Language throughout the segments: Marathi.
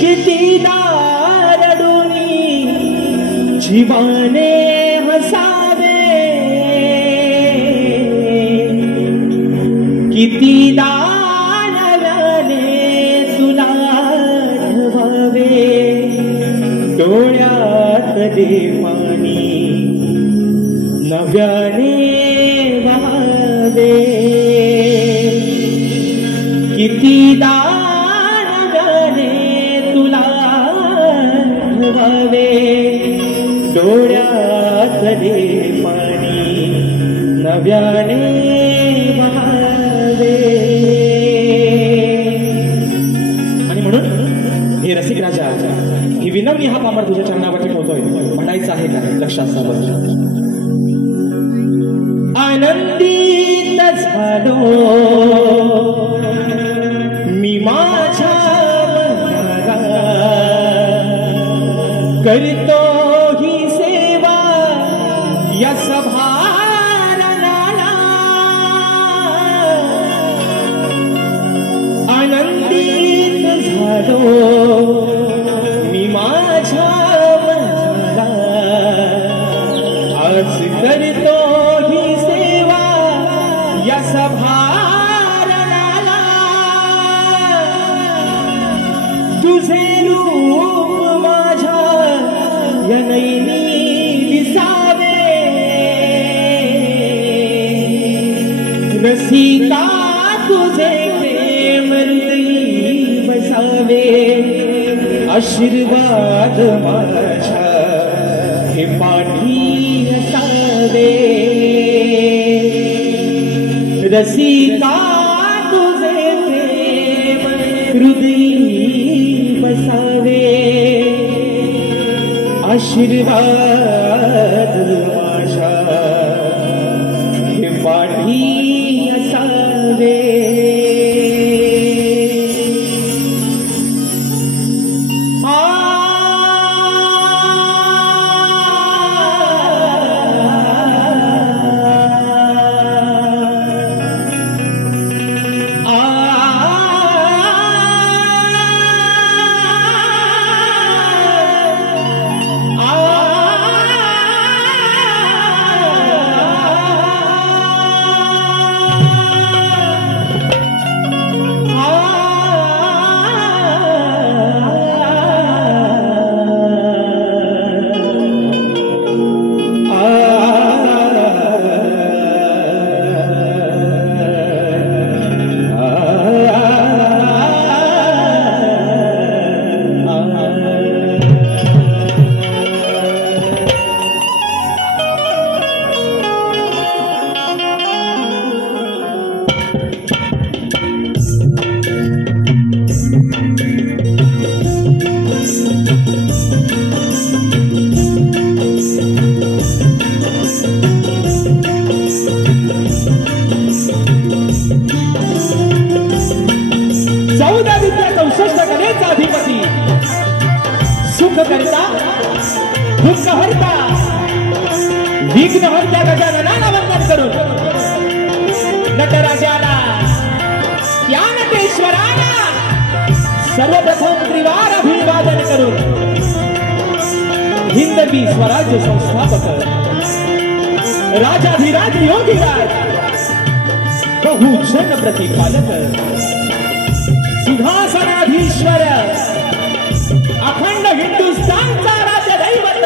कितीदा रडूनी जीवाने हसावे, कितीदा नव्याने तुला ठेवावे, डोळ्यात पाणी नव्याने वाहावे, कितीदा नव्याने तुला ठेवावे, डोळ्यात पाणी नव्याने वाहावे. आणि म्हणून हे रसिक राजा, ही विनवणी हा पामर तुझ्या चरणावरती ठेवतोय, म्हणायचं आहे का लक्षात सावध. आनंदित झालो मी माझ्या करतो ही सेवा या सभारणाला, आनंदित झालो मी माझ्या मनाला, आज करतो ही सेवा या सभारणाला, तुझे रूप माझ्या या नैनी दिसावे, रसिका तुझे प्रेम हृदयी बसावे, आशीर्वाद माझ्या हे पाठी असावे, रसिका तुझे प्रेम हृदयी बसावे, आशीर्वाद माझ्या हे पाठी असावे. अधिपती सुख करता दुःख हरता विघ्न हरता गजाननाला वंदन करून नटराजाला या नटेश्वराला सर्वप्रथम त्रिवार अभिवादन करून हिंदवी स्वराज्य संस्थापक राजाधिराज योगीराज बहुजन प्रतिपालक सिंहासनाधीश्वर अखंड हिंदुस्थानचा राज्य दैवत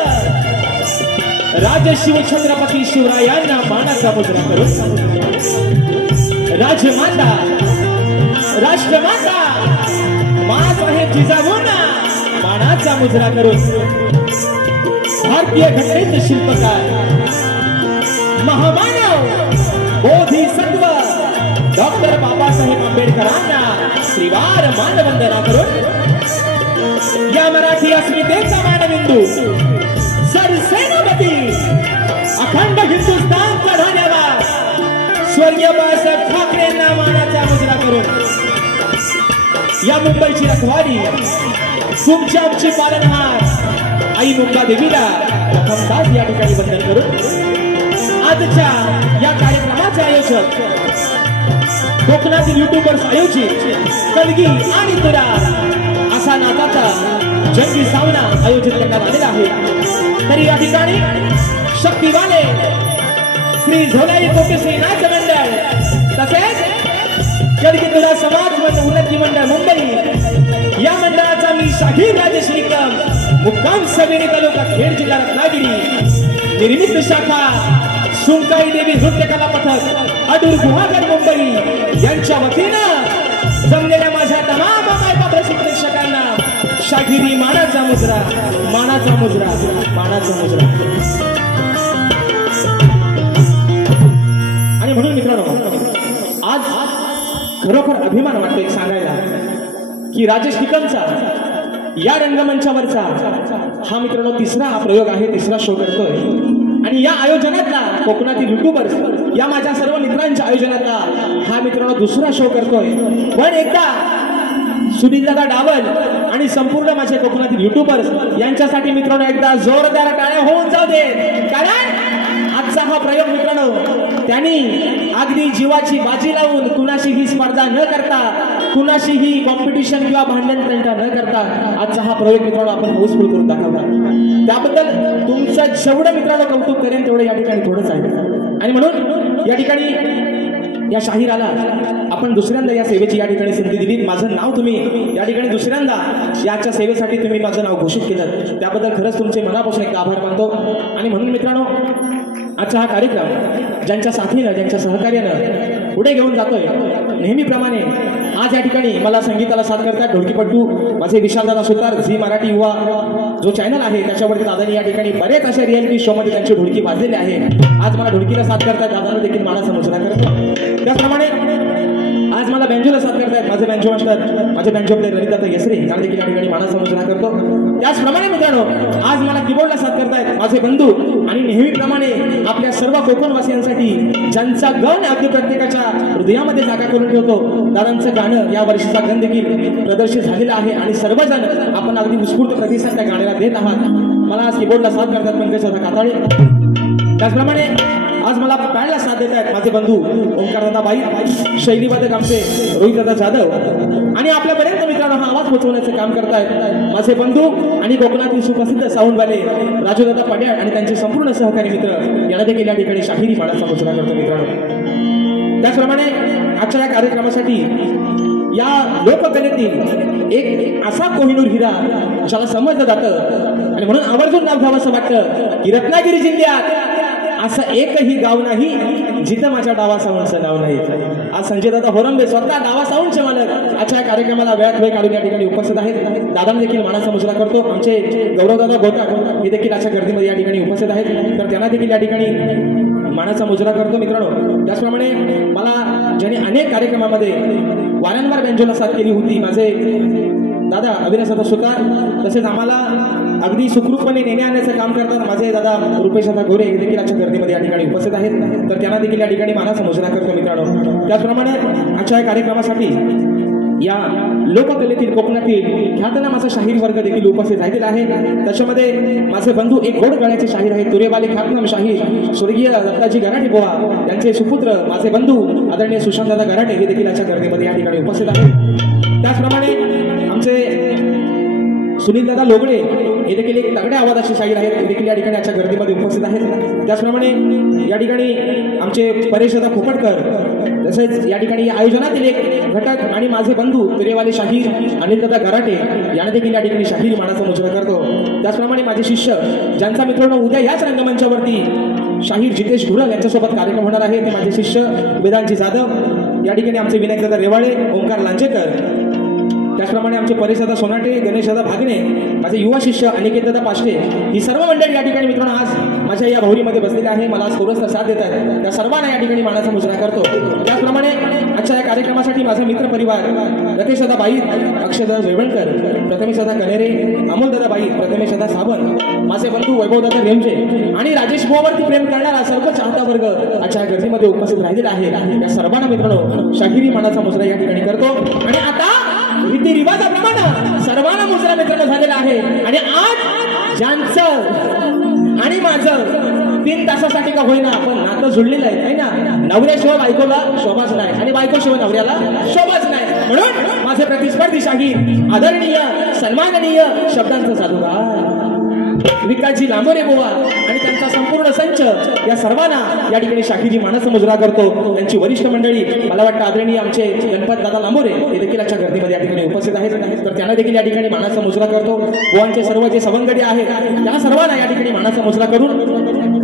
राजशिव छत्रपती शिवरायांना मानाचा मुजरा करून राजमाता राष्ट्रमाता मासाहेब जिजाऊंना मानाचा मुजरा करून भारतीय घटनेचे शिल्पकार महामानव बोधिसत्व डॉक्टर बाबासाहेब आंबेडकरांना श्रीवार मानवंदना करून या मराठी अस्मितेचा मानबिंदू सरसेनापती अखंड हिंदुस्थानचा धन्यवाद स्वर्गीय बाळासाहेब ठाकरेंना मानाचा मुजरा करून या मुंबईची रखवाली तुमची आमची पालनहार आई मुंबा देवीला प्रथमतः या ठिकाणी वंदन करून आजच्या या कार्यक्रमाचे आयोजक कोकणातील युट्यूबर्स आयोजित कलगी आणि तुरा असा नाचाचा जंगी सामना आयोजित करण्यात आलेला आहे। तरी या ठिकाणी शक्तिवाले श्री झोलाई कोटेश्री नाच मंडळ तसेच गडकिल्ला समाज उन्नती मंडळ मुंबई या मंडळाचा मी शाहीर राजेश निकम मुक्काम सभेने तालुका खेड जिल्हा रत्नागिरी निर्मित शाखा सुंकाई देवी नृत्य कला पथक अडूर गुहागर मुंबई यांच्या वतीनं जमलेल्या माझ्या तमाम प्रेक्षकांना शाहिरी मानाचा मुजरा मानाचा मुजरा मानाचा मुजरा। आणि म्हणून मित्रांनो आज खरोखर अभिमान वाटतो एक सांगायला की राजेश निकमचा या रंगमंचावरचा हा मित्रांनो तिसरा प्रयोग आहे, तिसरा शो करतोय आणि या आयोजनातला कोकणातील युट्यूबर्स या माझ्या सर्व मित्रांच्या आयोजनातला हा मित्रांनो दुसरा शो करतोय। पण एकदा सुनीलदादा डावल आणि संपूर्ण माझे कोकणातील युट्यूबर्स यांच्यासाठी मित्रांनो एकदा जोरदार टाळ्या होऊन जाऊ दे, कारण आजचा हा प्रयोग मित्रांनो त्यांनी अगदी जीवाची बाजी लावून कुणाशीही स्पर्धा न करता कुणाशीही कॉम्पिटिशन किंवा भांडण तंटा न करता आजचा हा प्रयोग मित्रांनो आपण हाऊसफुल करून दाखवला। त्याबद्दल तुमचं जेवढं मित्रांनो कौतुक करेन तेवढं या ठिकाणी थोडंच आहे। आणि म्हणून या ठिकाणी या शाहिराला आपण दुसऱ्यांदा या सेवेची या ठिकाणी संधी दिली। माझं नाव तुम्ही या ठिकाणी दुसऱ्यांदा याच्या सेवेसाठी तुम्ही माझं नाव घोषित केलं, त्याबद्दल खरंच तुमचे मनापासून एक आभार मानतो। आणि म्हणून मित्रांनो आजचा हा कार्यक्रम ज्यांच्या साथीनं ज्यांच्या सहकार्यानं पुढे घेऊन जातोय नेहमीप्रमाणे आज या ठिकाणी मला संगीताला साथ करतात ढोलकीपट्टू माझे विशालदादा सुतार झी मराठी युवा जो चॅनल आहे त्याच्यावरती दादानी या ठिकाणी बरेच अशा रियालिटी शो मध्ये त्यांची ढोलकी वाजलेली आहे। आज मला ढोलकीला साथ करतात, दादांना देखील मानाचा मुजरा करतो। त्याचप्रमाणे आज मला बँजोला साथ करतायत माझे बँजो मास्टर माझे बँजो प्लेयर ललितदादा यसरे त्यांना देखील या ठिकाणी मानाचा मुजरा करतो। त्याचप्रमाणे मित्रांनो आज मला कीबोर्डला साथ करतायत माझे बंधू आणि नेहमीप्रमाणे आपल्या सर्व कोकणवासियांसाठी ज्यांचा गण अगदी प्रत्येकाच्या हृदयामध्ये जागा करून ठेवतो दादांचं गाणं या वर्षीचा गण देखील प्रदर्शित झालेला आहे आणि सर्वजण आपण अगदी उत्स्फूर्त प्रतिसाद त्या गाण्याला देत आहात। मला आज कीबोर्डला साथ करतात पंकजदादा काताळे, त्याचप्रमाणे आज मला पॅडला साथ देत आहेत माझे बंधू ओंकारदादा बाई, शैलीवादक आमचे रोहितदादा जाधव आणि आपल्यापर्यंत मित्रांनो हा आवाज पोहोचवण्याचं काम करतायत माझे बंधू आणि कोकणातील सुप्रसिद्ध साऊंडवाले राजूदादा पड्याळ आणि त्यांचे संपूर्ण सहकारी मित्र यांना देखील या ठिकाणी शाहिरी मानाचा मुजरा करतो मित्रांनो। त्याचप्रमाणे आजच्या या कार्यक्रमासाठी या लोककलेतील एक असा कोहिनूर हिरा ज्याला समजलं जातं आणि म्हणून आवर्जून नाव घ्यावं असं वाटतं की रत्नागिरी जिल्ह्यात असं एकही गाव नाही जिथं माझ्या डावा साऊंडचं नाव नाही। आज संजय दादा होरंबे स्वतः डावा साऊंडचे मालक आजच्या कार्यक्रमाला वेळात वेळ काढून या ठिकाणी उपस्थित आहेत, दादांना देखील मानाचा मुजरा करतो। आमचे गौरवदादा गोताक हे देखील आजच्या गर्दीमध्ये या ठिकाणी उपस्थित आहेत, तर त्यांना देखील या ठिकाणी मानाचा मुजरा करतो मित्रांनो। त्याचप्रमाणे मला ज्यांनी अनेक कार्यक्रमामध्ये वारंवार बँजोला साथ केली होती माझे दादा अविनाशदादा सुतार, तसेच आम्हाला अगदी सुखरूपपणे नेणे आणण्याचं काम करतात माझे दादा रुपेशदादा गोरे हे देखील आजच्या गर्दीमध्ये या ठिकाणी उपस्थित आहेत, तर त्यांना देखील या ठिकाणी मानाचा मुजरा करतो मित्रांनो। त्याचप्रमाणे आजच्या कार्यक्रमासाठी या लोककलेतील कोकणातील ख्यातनाम असा शाहीर वर्ग देखील उपस्थित झालेला आहे। त्याच्यामध्ये माझे बंधू एक गोड गळ्याचे शाहीर आहेत तुरेवाले ख्यातनाम शाहीर स्वर्गीय दत्ताजी गराटे बुवा यांचे सुपुत्र माझे बंधू आदरणीय सुशांतदादा गराटे हे देखील आजच्या गर्दीमध्ये या ठिकाणी उपस्थित आहेत। त्याचप्रमाणे आमचे सुनीलदादा लोगडे हे देखील एक तगड्या आवाजाचे शाहीर आहेत, हे देखील या ठिकाणी आजच्या गर्दीमध्ये उपस्थित आहेत। त्याचप्रमाणे या ठिकाणी आमचे परेशदादा खोपटकर तसेच या ठिकाणी आयोजनातील एक घटक आणि माझे बंधू तुरेवाले शाहीर अनिलदादा गराटे यांना देखील या ठिकाणी शाहीर मानाचा मुजरा करतो। त्याचप्रमाणे माझे शिष्य ज्यांचा मित्रांनो उद्या याच रंगमंचावरती शाहीर जितेश घुरल यांच्यासोबत कार्यक्रम होणार आहे ते माझे शिष्य वेदांतजी जाधव, या ठिकाणी आमचे विनायकदादा रेवाळे, ओंकार लांजेकर, त्याचप्रमाणे आमचे परेशदादा सोनाटे, गणेशदादा भागणे, माझे युवा शिष्य अनिकेतदादा पाष्टे ही सर्व मंडळी या ठिकाणी मित्रांनो आज माझ्या या भाऊरीमध्ये बसलेले आहे, मला आज थोडंसं साथ देतात, त्या सर्वांना या ठिकाणी मानाचा मुजरा करतो। त्याचप्रमाणे आजच्या या कार्यक्रमासाठी माझा मित्र परिवार रतेशदादा बाई, अक्षयदादा वेवणकर, प्रथमेशदादा कनेरे, अमोलदादा बाई, प्रथमेशदादा सावंत, माझे बंधू वैभवदादा रेमजे आणि राजेश भाऊवरती प्रेम करणारा सर्व चाहता वर्ग आजच्या गर्दीमध्ये उपस्थित राहिलेला आहे। या सर्वांना मित्रांनो शाहिरी मानाचा मुजरा या ठिकाणी करतो आणि आता रीतिरिवाजाप्रमाणे सर्वांना मुजरा मित्रांनो झालेला आहे आणि आज ज्यांचं आणि माझं 3 तासासाठी का होईना आपण नातं जुळलेलं आहे ना, नवऱ्याशिवाय बायकोला शोभाच नाही आणि बायकोशिवाय नवऱ्याला शोभाच नाही। म्हणून माझे प्रतिस्पर्धी शाहीर आदरणीय सन्माननीय शब्दांचा जादूगार विकासजी लांबोरे बुवा आणि त्यांचा संपूर्ण संच या सर्वांना या ठिकाणी शाहीरी मानस मुजरा करतो. त्यांची वरिष्ठ मंडळी मला वाटतं आदरणीय आमचे गणपत दादा लांबोरे हे देखील आजच्या गर्दीमध्ये या ठिकाणी उपस्थित आहेत. तर त्यांना देखील या ठिकाणी मानाचा मुजरा करतो. बुवांचे सर्व जे सवंगडी आहेत त्या सर्वांना या ठिकाणी मानाचा मुजरा करून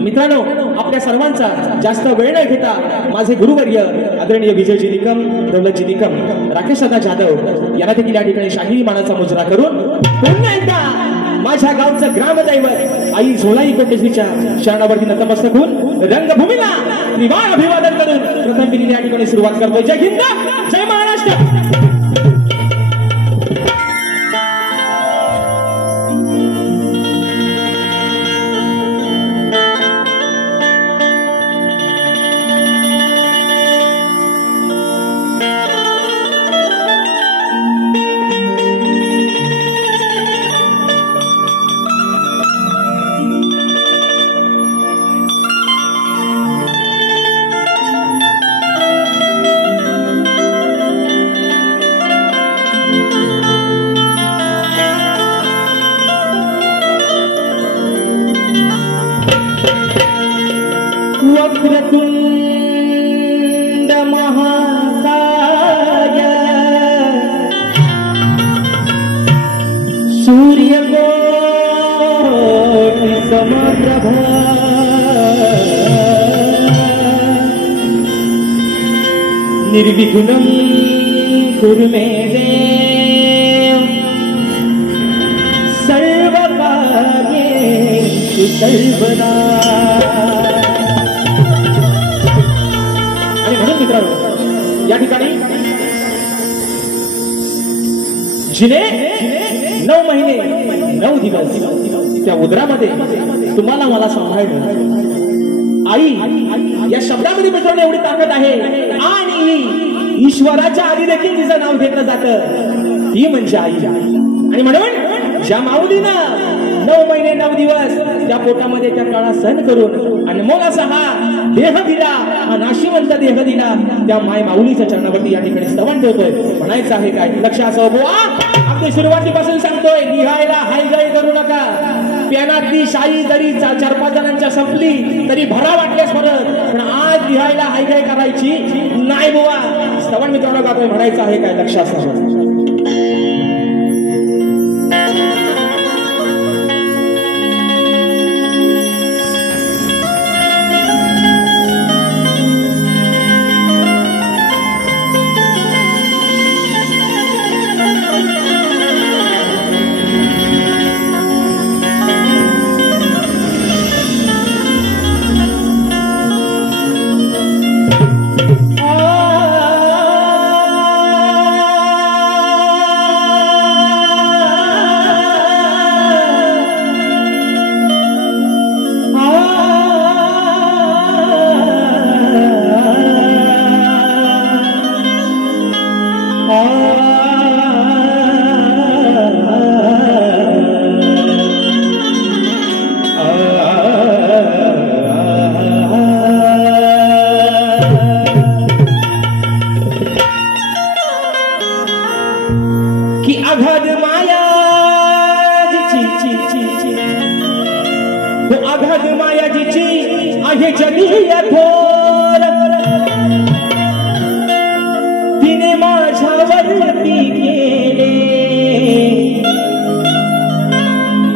मित्रांनो आपल्या सर्वांचा जास्त वेळ न घेता माझे गुरुवर्य आदरणीय विजयजी निकम दौलतजी निकम राकेश दादा जाधव यांना देखील या ठिकाणी शाहीरी मानाचा मुजरा करून पुन्हा एकदा माझ्या गावचं ग्रामदैवत आई झोलाई कोटेश्वरीच्या शरणावरती नतमस्तक होऊन रंगभूमीला त्रिवार अभिवादन करून प्रथम दिलेली या ठिकाणी सुरुवात करतोय. जय हिंद जय महाराष्ट्र. वक्रतुंड महाकाय सूर्यकोटि समप्रभ निर्विघ्नं कुरु मे देव सर्वकार्येषु सर्वदा. या ठिकाणी जिने 9 महिने 9 दिवस त्या उदरामध्ये तुम्हाला मला सांभाळलं. आई या शब्दामध्ये मित्रांनो एवढी ताकद आहे आणि ईश्वराच्या आधी देखील तिचं नाव घेतलं जातं ती म्हणजे आई. आणि म्हणून ज्या माऊलीनं 9 महिने 9 दिवस त्या पोटामध्ये त्या काळा सहन करून अनमोल असा हा देह दिला हा नाशिवंत देह दिला त्या माय माऊलीच्या चरणावरती या ठिकाणी स्तवन ठेवतोय. म्हणायचं आहे काय लक्ष असं बुवा अगदी सुरुवातीपासून सांगतोय लिहायला हायगाई करू नका. प्यानातली शाई जरी 4-5 जणांच्या संपली तरी भरा वाटल्यास परत पण आज लिहायला हायगाई करायची नाही बुवा. स्तवन मित्रांनो गातोय म्हणायचं आहे काय लक्ष असं. अघाध माया अघाध माया जिची आहे जगी थोर तिने माझ्यावरती केले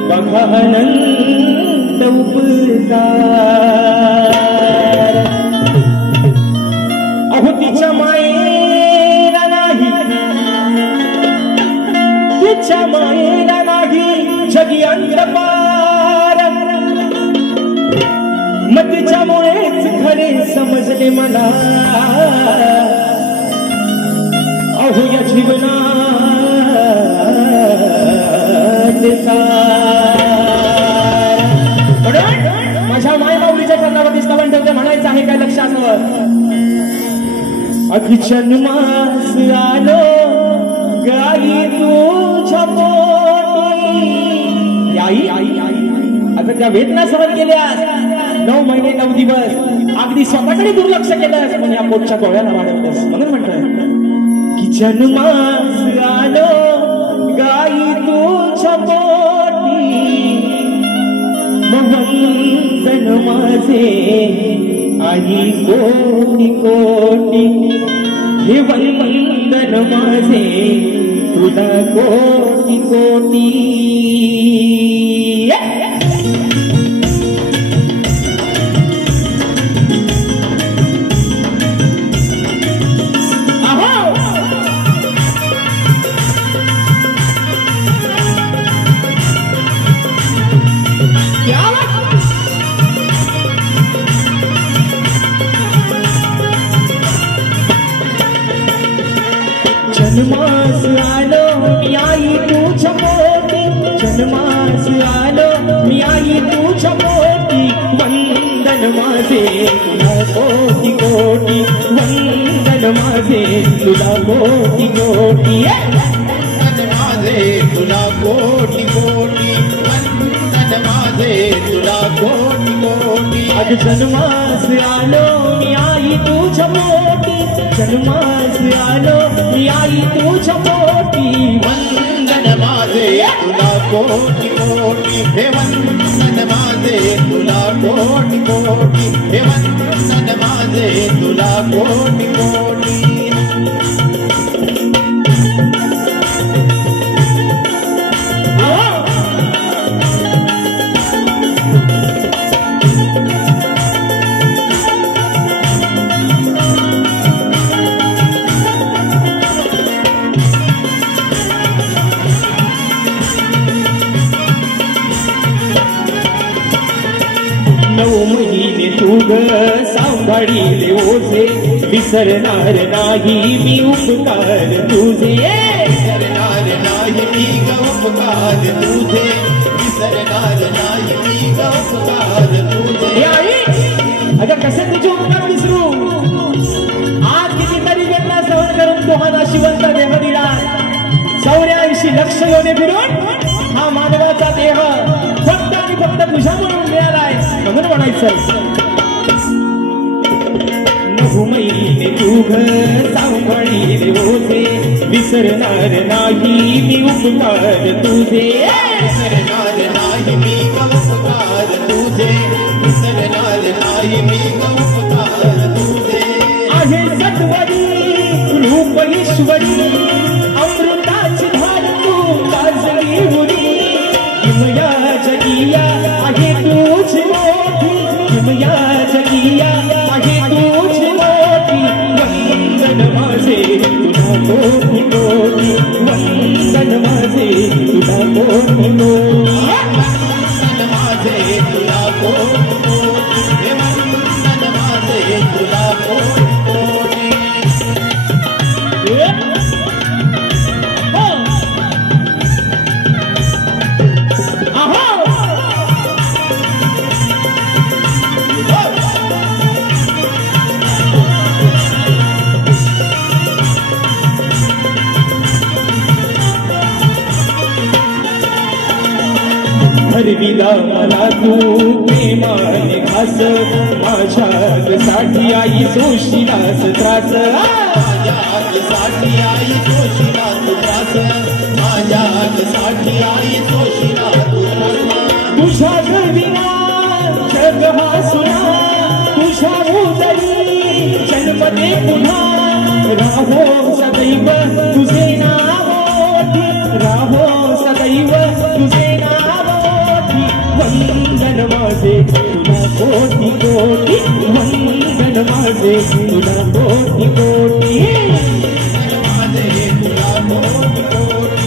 बघा अनंत उपकार. अहो तिच्या मायेला नाही तिच्या मायेला नाही जगी अंतपार मग तिच्यामुळेच खरे समजले मला अहो या जीवनात माझ्या माय माऊलीच्या चरणावरती स्तवन ठेवते म्हणायचं आहे काय लक्ष असावं. अगदी जन्मास आलो गाई तुझ्या पोटी आई आता त्या वेदना सहन केल्या 9 महिने 9 दिवस अगदी स्वतःकडे दुर्लक्ष केलं पण या पोटच्या गोळ्याला वाढवलंस म्हणून म्हणतोय की जन्मास आलो गाई तुझ्या पोटी वंदन माझे आई कोटी कोटी हे वंदन माझे तुला कोटी कोटी जन्मास आलो मी आई तुझ्या पोटी जन्मास आलो मी आई तुझ्या पोटी वंदन माझे तुला कोटी कोटी वंदन माझे तुला कोटी कोटी वंदन माझे तुला कोटी कोटी वंदन माझे तुला कोटी कोटी अग जन्मास आलो मी आई तुझ्या पोटी जन्मास आलो मी आई तुझ्या पोटी वंदन माझे तुला कोटी कोटी हे वंदन माझे तुला कोटी कोटी हे वंदन माझे तुला कोटी कोटी नऊ महिने तू ग सांभाळीले ओझे विसरणार नाही मी उपकार तुझे विसरणार नाही मी उपकार तुझे विसरणार नाही मी उपकार तुझे आई अगं कसे तुझे उपकार विसरू आज कितीतरी वेदना सहन करून तुम्हाला शिवंत देह दिला 84 लक्ष योने फिरून हा मानवाचा देह फक्त आणि फक्त तुझ्यामुळे मिळालाय म्हणून म्हणायचं नभूमैने तू घर सांभाळीले ओझे विसरणार नाही मी उपकार तुझे विसरणार नाही मी उपकार तुझे विसरणार नाही मी उपकार तुझे आहे सत्वरी रूप ईश्वरी अमृताची धार तू गाजली उरी किमया जगिया आहे तूच मोठी किमया जगिया आहे तूच मोठी वंदन माझे तुला कोटी कोटी वंदन माझे तुला कोटी कोटी वंदन माझे तुला कोटी कोटी हे वंदन माझे तुला कोटी कोटी हरविला मला तू प्रेमाने खास माझ्यासाठी आई सोशीलाच त्रास माझ्यासाठी आई सोशीला तू त्रास माझ्यासाठी आई सोशीला तू त्रास तुझ्या घरविना जग हा सुना तुझ्या उदरी जन्म दे पुन्हा राहो सदैव तुझे नाव राहो सदैव तुझे नाव वंदन माझे तुला कोटी कोटी वंदन माझे तुला कोटी कोटी माझे तुला कोटी कोटी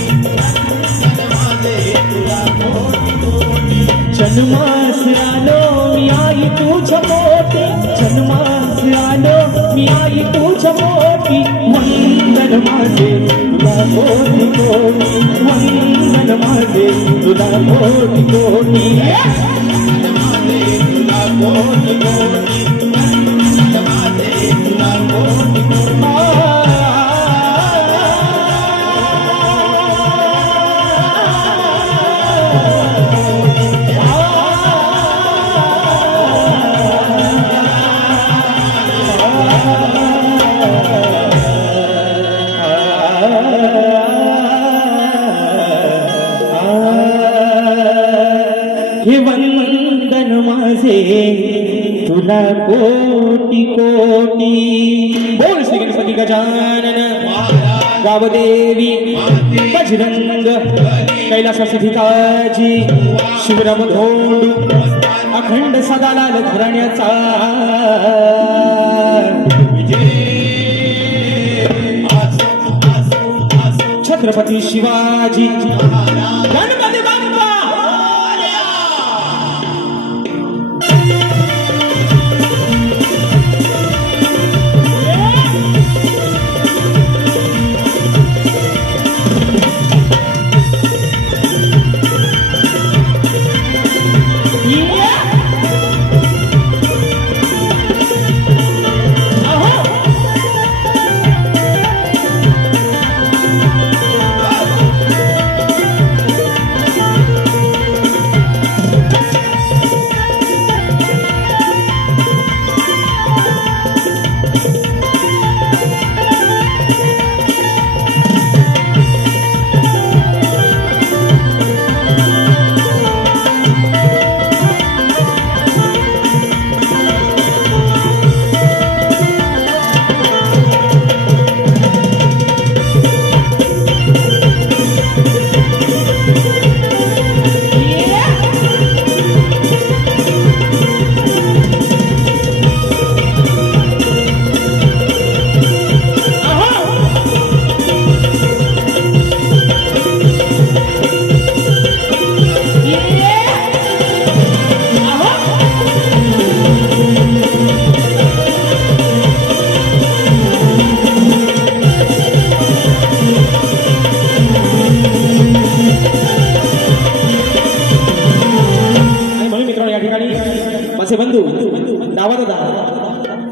माझे तुला कोटी कोटी जन्मास आलो मी आई तुझ्या पोटी जन्मास आलो मी आई तुझ्या पोटी वंदन माझे तुला कोटी कोटी वंदन माझे तुला कोटी कोटी माझे तुला कोटी कोटी माझे तुला कोटी कोटी हे वंदन माझे तुला कोटी कोटी. बोल श्री गणपती गजानन गावदेवी बजरंग कैलासाची भिकाजी शिवराम धोंडू अखंड सदालाल घराण्याचा छत्रपती शिवाजी गणपती बाप्पा.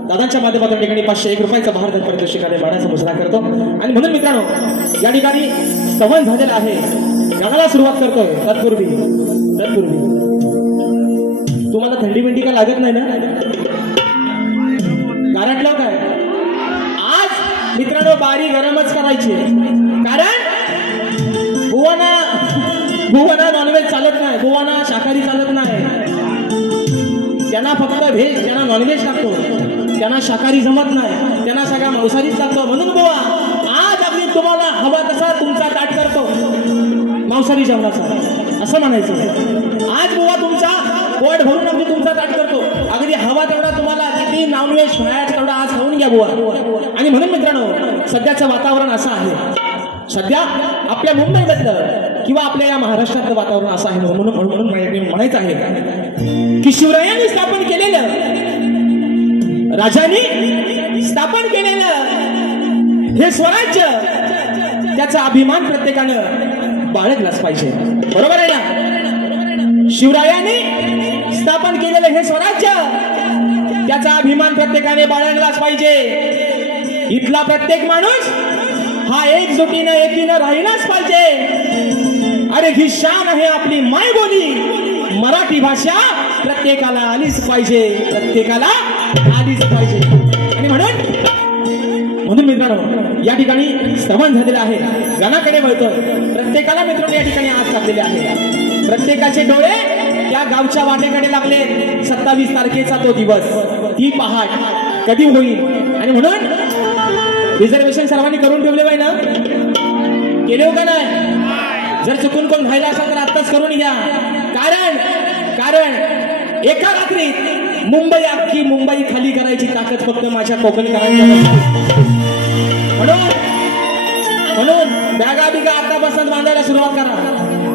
दादांच्या माध्यमातून ठिकाणी 501 रुपयाचा भारत पारितोषिकाने मानाचा मुजरा करतो. आणि म्हणून मित्रांनो या ठिकाणी संवाद झालेला आहे. गाण्याला सुरुवात करतोय. तत्पूर्वी तुम्हाला थंडी बिंडी का लागत नाही ना? गारटलं काय? आज मित्रांनो बारी गरमच करायची, कारण बुवाना नॉनव्हेज चालत नाही, बुवाना शाकाहारी चालत नाही. त्यांना फक्त व्हेज, त्यांना नॉनव्हेज लागतो, त्यांना शाकाहारी जमत नाही, त्यांना सगळा मांसाहारीच लागतो. म्हणून बुवा आज अगदी तुम्हाला हवा तसा तुमचा ताट करतो मांसाहारी जेवणाचा असं म्हणायचं. आज बुवा तुमचा पोट भरून अगदी तुमचा ताट करतो. अगदी हवा तेवढा तुम्हाला किती नॉनव्हेज फॅट तेवढा आज खाऊन घ्या बुवा. आणि म्हणून मित्रांनो सध्याचं वातावरण असं आहे, सध्या आपल्या मुंबईमधलं किंवा आपल्या या महाराष्ट्रातलं वातावरण असं आहे. म्हणून म्हणायचं आहे की शिवरायांनी स्थापन केलेलं, राजांनी स्थापन केलेलं हे स्वराज्य, त्याचा अभिमान प्रत्येकानं बाळगलाच पाहिजे. बरोबर आहे ना? शिवरायांनी स्थापन केलेलं हे स्वराज्य, त्याचा अभिमान प्रत्येकाने बाळगलाच पाहिजे. इथला प्रत्येक माणूस हा एकजुटीनं एकीनं राहिलाच पाहिजे. अरे ही शान आहे आपली मायबोली, मराठी भाषा प्रत्येकाला आलीच पाहिजे, प्रत्येकाला आलीच पाहिजे. आणि म्हणून मित्रांनो या ठिकाणी श्रवण झालेलं आहे. गाण्याकडे वळतोय. प्रत्येकाला मित्रांनो या ठिकाणी आज लागलेले आहे. प्रत्येकाचे डोळे त्या गावच्या वाटेकडे लागले. 27 तारखेचा तो दिवस, ती पहाट कधी होईल. आणि म्हणून रिझर्वेशन सर्वांनी करून ठेवले पाहिजे ना? केले हो का नाही? जर चुकून कोण राहिला असेल तर आत्ताच करून घ्या. कारण एका रात्रीत अख्खी मुंबई खाली करायची ताकद फक्त माझ्या कोकणकरांच्या. म्हणून बॅगा बिगा आतापासून बांधायला सुरुवात करा.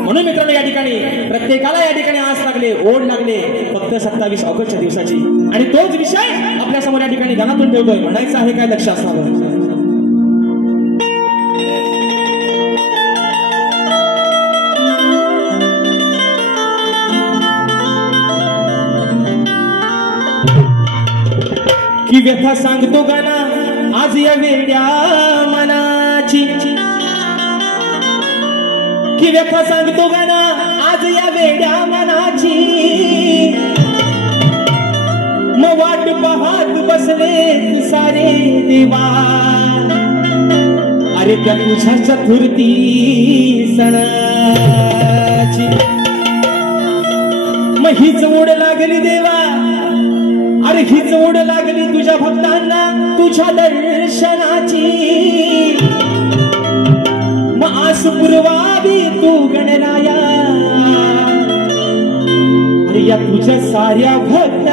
म्हणून मित्रांनो या ठिकाणी प्रत्येकाला या ठिकाणी आस लागले, ओढ लागले फक्त 27 ऑगस्टच्या दिवसाची. आणि तोच विषय आपल्या समोर या ठिकाणी गाण्यातून ठेवतोय. म्हणायचं आहे काय लक्ष असावं. की व्यथा सांगतो गाना आज या वेड्या मनाची, की व्यथा सांगतो गाना आज या वेड्या मनाची. मग वाट पाहत बसले सारे देवा, अरे त्या तुझ्या चतुर्थी सणाची. हीच ओढ लागली देवा, अरे हीच ओढ लागली तुझ्या भक्तांना तुझ्या दर्शनाची, मग आस पुरवावी तू गणराया, अरे या तुझ्या साऱ्या भक्त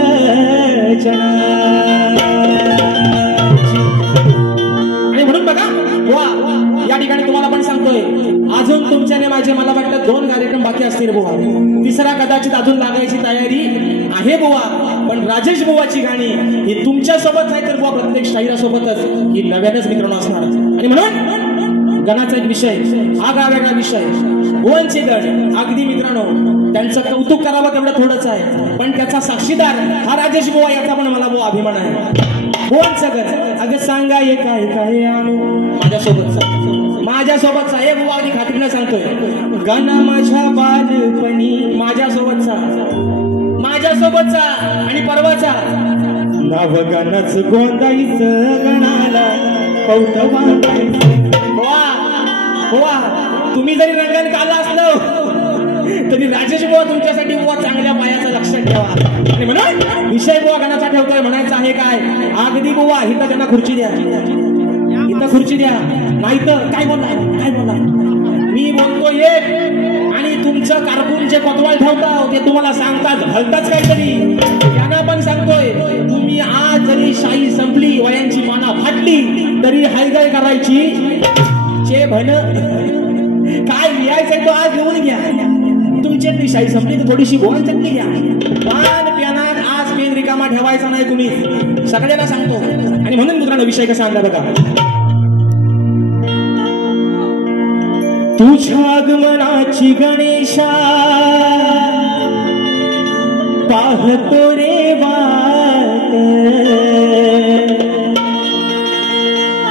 आणि म्हणून बघा बुवा, या ठिकाणी तुम्हाला पण सांगतोय, अजून तुमच्याने माझे मला वाटतं 2 कार्यक्रम बाकी असतील बुवा, तिसरा कदाचित अजून लागायची तयारी आहे बुवा, पण राजेश बुवाची गाणी ही तुमच्या सोबत नाही तर बुवा प्रत्येक शाहिरासोबतच ही नव्यानेच मित्रांनो असणार. आणि म्हणून गणाचा एक विषय, आगळा वेगळा विषय, बुवांचे गण अगदी मित्रांनो त्यांचं कौतुक करावं तेवढं थोडंच आहे, पण त्याचा साक्षीदार हा राजेश बुवा, याचा पण मला बुवा अभिमान आहे. बुवांचं गण अगं सांगा काय काय आणू माझ्यासोबतचा हे बुवा अगदी खात्रीनं सांगतोय, गाणं माझ्या बालपणी माझ्यासोबतचा आणि परवाचा नाव गाण्याचं गोंदाईचं गणाला कौतवांगायचं. बुवा तुम्ही जरी रंगण काला असलो तरी राजेश बुवा तुमच्यासाठी बुवा चांगल्या पायाचं लक्षात ठेवा. आणि म्हणून विषय बुवा गणाचा ठेवतोय, म्हणायचं आहे काय अगदी बुवा इथं त्यांना खुर्ची द्या, इथं खुर्ची द्या, नाही तर काय बोलणार मी बोलतो एक आणि तुमचं कारकून जे पतवाल ठेवता ते तुम्हाला सांगतात हलताच काहीतरी. त्यांना पण सांगतोय तुम्ही आज जरी शाही संपली, वयांची माना फाटली तरी हायगाय करायची चे भन काय लिहायचंय तो आज लिहून घ्या. तुमच्यातली शाही संपली तर थोडीशी गोड चटणी घ्या. पान प्यानात आज पेन रिकामा ठेवायचा नाही तुम्ही, सगळ्यांना सांगतो. आणि म्हणून मित्रांनो विषय कसा आणला बघा, तुझ्या आगमनाची गणेशा पाहतो रे वाट,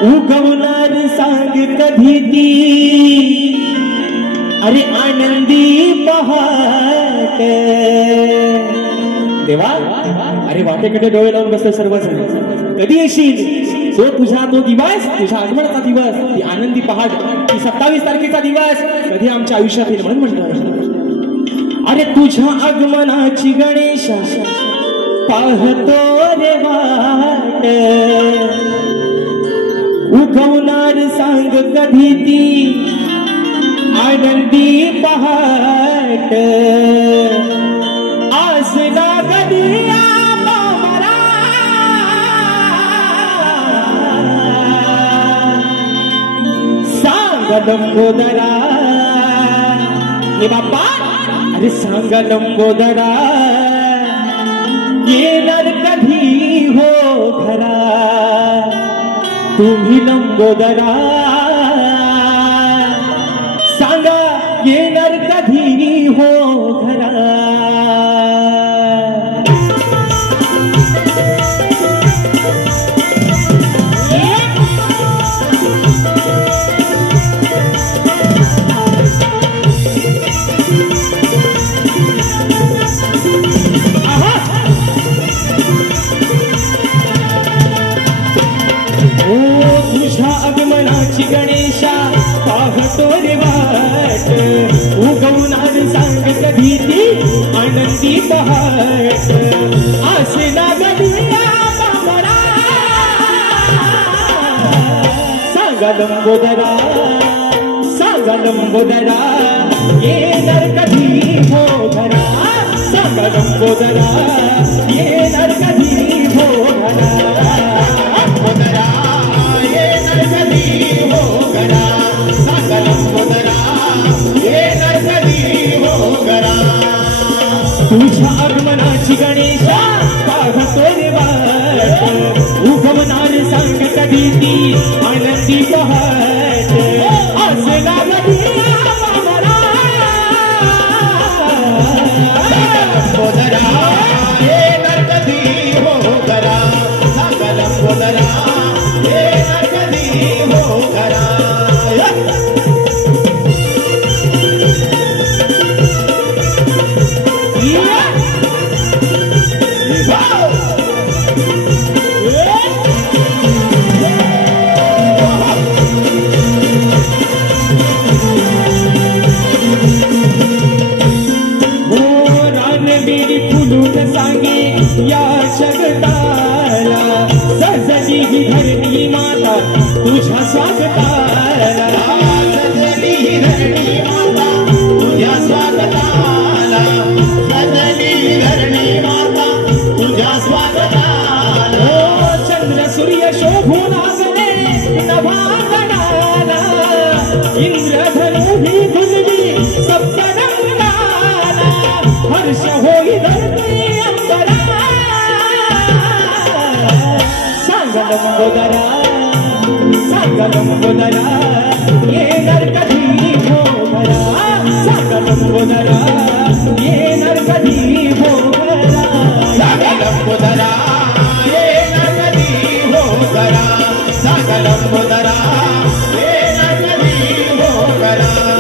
उगवणार सांग कधी ती अरे आनंदी पहाट. देवा अरे वाटेकडे डोळे लावून बसले सर्वजण, कधी येशील तो दिवस, तुझ्या आगमनाचा दिवस, ती आनंदी पहाट, ती 27 तारखेचा दिवस कधी आमच्या आयुष्यात येईल. म्हणून म्हणतो अरे तुझ्या आगमनाची गणेशा पाहतो रे वाट, उगवणार सांग कधी ती आनंदी पहाट. आस लागली मला सांग लंबोदरा, हे बाप्पा अरे सांग लंबोदरा, येणार कधी हो घरा तुम्ही लंबोदरा, सांगा येणार कधी हो घरा. तुझ्या आगमनाची गणेशा पाहतो रे वाट, उगवणार सांग कधी ती आनंदी पहाट. आसे लागली मला सांगा लंबोदरा, सांगा लंबोदरा, येणार कधी हो घरा, सांगा लंबोदरा, येणार कधी हो घरा. लंबोदरा येणार कधी हो घरा, सांगा लंबोदरा, येणार कधी हो घरा. तुझ्या आगमनाची गणेशा पाहतो रे वाट, उगवणार सांग कधी ती आनंदी पहाट. असे लागली मला लंबोदरा, येणार कधी हो घरा, सांगा लंबोदरा, येणार कधी हो घरा. लंबोदरा येणार कधी भोगरा सांगा लंबोदरा येणार कधी भोगरा सांगा लंबोदरा येणार कधी भोगरा सांगा लंबोदरा येणार कधी भोगरा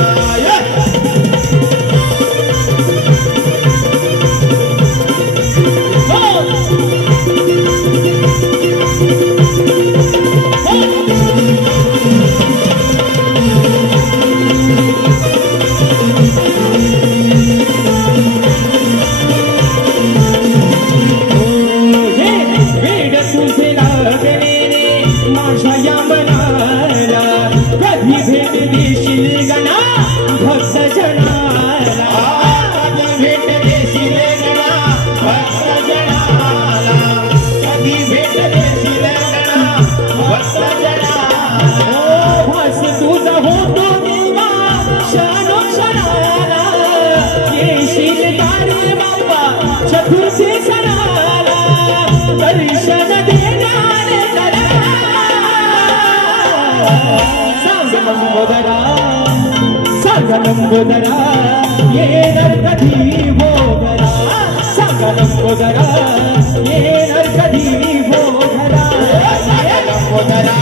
लंबोदरा येणार कधी भोगरा सांगा लंबोदरा येणार कधी भोगरा लंबोदरा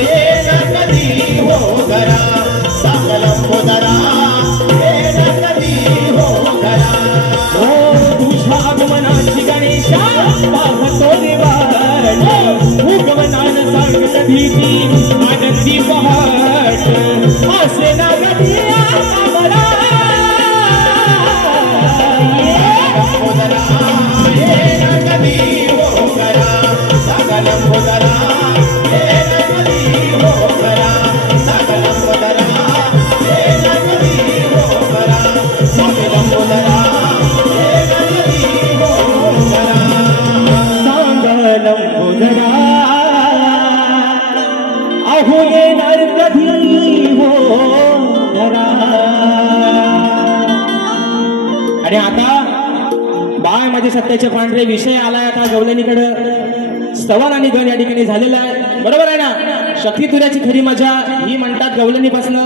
येणार कधी भोगरा सांगा लंबोदरा येणार कधी भोगरा तुझ्या आगमनाची गणेशा पाहतो निवारण उगवनान सांगत भीती आनंदी पहाट असे ना गती आम्हाला लंबोदरा येणार कधी भोगरा सांगा लंबोदरा येणार कधी भोगरा सांगा लंबोदरा येणार कधी भोगरा सांगा लंबोदरा येणार कधी भोगरा सांगा लंबोदरा अहो येणार कधी भोगरा आणि आता बाय माझे सत्याचे पांढरे विषय आलाय आता गवलनीकडे स्तवन आणि गण या ठिकाणी झालेला आहे बरोबर आहे ना शक्ती तुऱ्याची खरी मजा ही म्हणतात गवलनीपासून